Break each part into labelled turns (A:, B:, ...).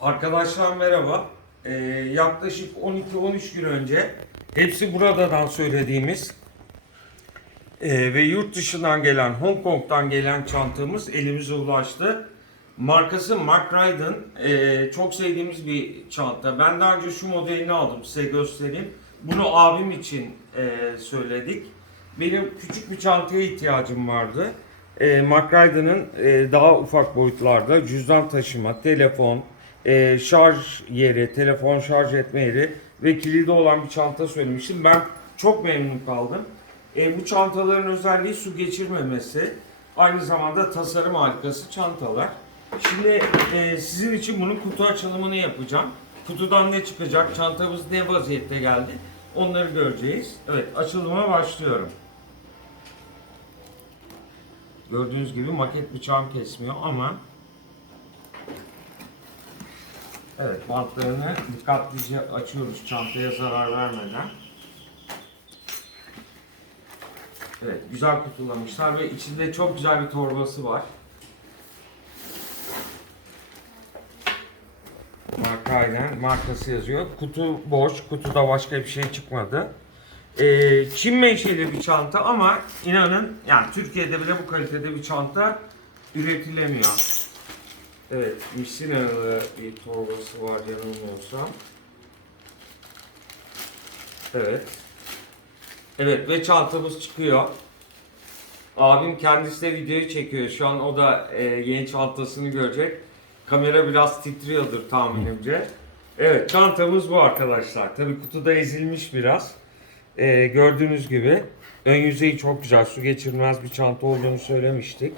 A: Arkadaşlar merhaba. Ee, yaklaşık 12-13 gün önce hepsi buradan söylediğimiz e, ve yurt dışından gelen, Hong Kong'dan gelen çantamız elimize ulaştı. Markası Mark Ryden. Ee, çok sevdiğimiz bir çanta. Ben daha önce şu modelini aldım size göstereyim. Bunu abim için e, söyledik. Benim küçük bir çantaya ihtiyacım vardı. E, Mark Ryden'ın e, daha ufak boyutlarda cüzdan taşıma, telefon, e, şarj yeri, telefon şarj etme yeri ve kilidi olan bir çanta söylemiştim. Ben çok memnun kaldım. E, bu çantaların özelliği su geçirmemesi. Aynı zamanda tasarım harikası çantalar. Şimdi e, sizin için bunun kutu açılımını yapacağım. Kutudan ne çıkacak, çantamız ne vaziyette geldi onları göreceğiz. Evet açılıma başlıyorum. Gördüğünüz gibi maket bıçağım kesmiyor ama Evet bantlarını dikkatlice açıyoruz çantaya zarar vermeden. Evet güzel kutulamışlar ve içinde çok güzel bir torbası var. Marka aynen markası yazıyor. Kutu boş, kutuda başka bir şey çıkmadı. Ee, Çin menşeli bir çanta ama inanın yani Türkiye'de bile bu kalitede bir çanta üretilemiyor. Evet, misinalı bir torbası var yanılmıyorsam. Evet. Evet ve çantamız çıkıyor. Abim kendisi de videoyu çekiyor. Şu an o da e, yeni çantasını görecek. Kamera biraz titriyordur tahminimce. Evet çantamız bu arkadaşlar. Tabi kutuda ezilmiş biraz. E, gördüğünüz gibi ön yüzeyi çok güzel. Su geçirmez bir çanta olduğunu söylemiştik.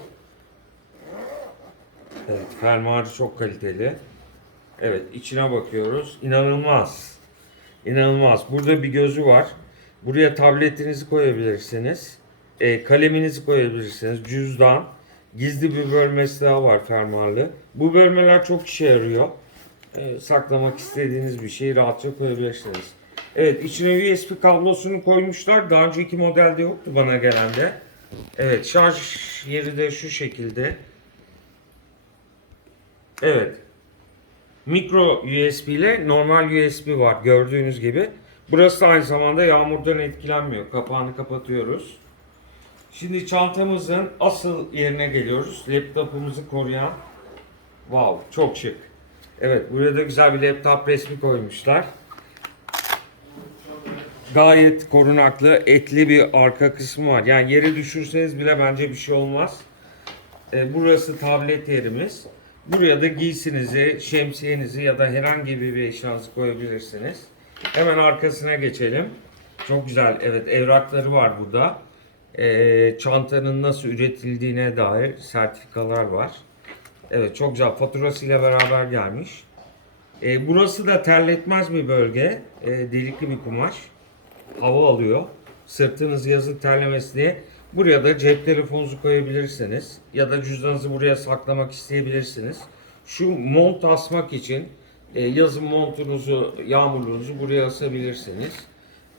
A: Evet, fermuarı çok kaliteli. Evet, içine bakıyoruz. İnanılmaz. İnanılmaz. Burada bir gözü var. Buraya tabletinizi koyabilirsiniz. E, kaleminizi koyabilirsiniz. Cüzdan. Gizli bir bölmesi daha var fermuarlı. Bu bölmeler çok işe yarıyor. E, saklamak istediğiniz bir şeyi rahatça koyabilirsiniz. Evet, içine USB kablosunu koymuşlar. Daha önceki modelde yoktu bana gelende. Evet, şarj yeri de şu şekilde. Evet. Mikro USB ile normal USB var gördüğünüz gibi. Burası da aynı zamanda yağmurdan etkilenmiyor. Kapağını kapatıyoruz. Şimdi çantamızın asıl yerine geliyoruz. Laptopumuzu koruyan. Wow çok şık. Evet buraya da güzel bir laptop resmi koymuşlar. Gayet korunaklı, etli bir arka kısmı var. Yani yere düşürseniz bile bence bir şey olmaz. E, burası tablet yerimiz. Buraya da giysinizi, şemsiyenizi ya da herhangi bir eşyanızı koyabilirsiniz. Hemen arkasına geçelim. Çok güzel, evet evrakları var burada. Ee, çantanın nasıl üretildiğine dair sertifikalar var. Evet çok güzel, faturasıyla beraber gelmiş. Ee, burası da terletmez bir bölge. Ee, delikli bir kumaş. Hava alıyor. Sırtınız yazın terlemesi diye. Buraya da cep telefonunuzu koyabilirsiniz. Ya da cüzdanınızı buraya saklamak isteyebilirsiniz. Şu mont asmak için e, yazın montunuzu, yağmurluğunuzu buraya asabilirsiniz.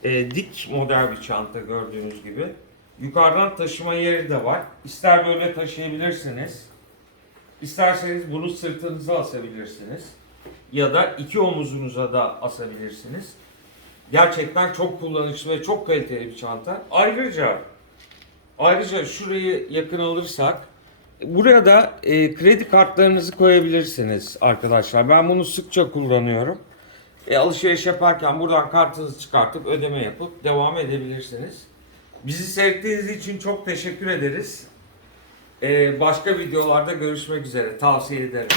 A: E, dik model bir çanta gördüğünüz gibi. Yukarıdan taşıma yeri de var. İster böyle taşıyabilirsiniz. İsterseniz bunu sırtınıza asabilirsiniz. Ya da iki omuzunuza da asabilirsiniz. Gerçekten çok kullanışlı ve çok kaliteli bir çanta. Ayrıca Ayrıca şurayı yakın alırsak buraya da e, kredi kartlarınızı koyabilirsiniz arkadaşlar. Ben bunu sıkça kullanıyorum. E, alışveriş yaparken buradan kartınızı çıkartıp ödeme yapıp devam edebilirsiniz. Bizi seyrettiğiniz için çok teşekkür ederiz. E, başka videolarda görüşmek üzere. Tavsiye ederim.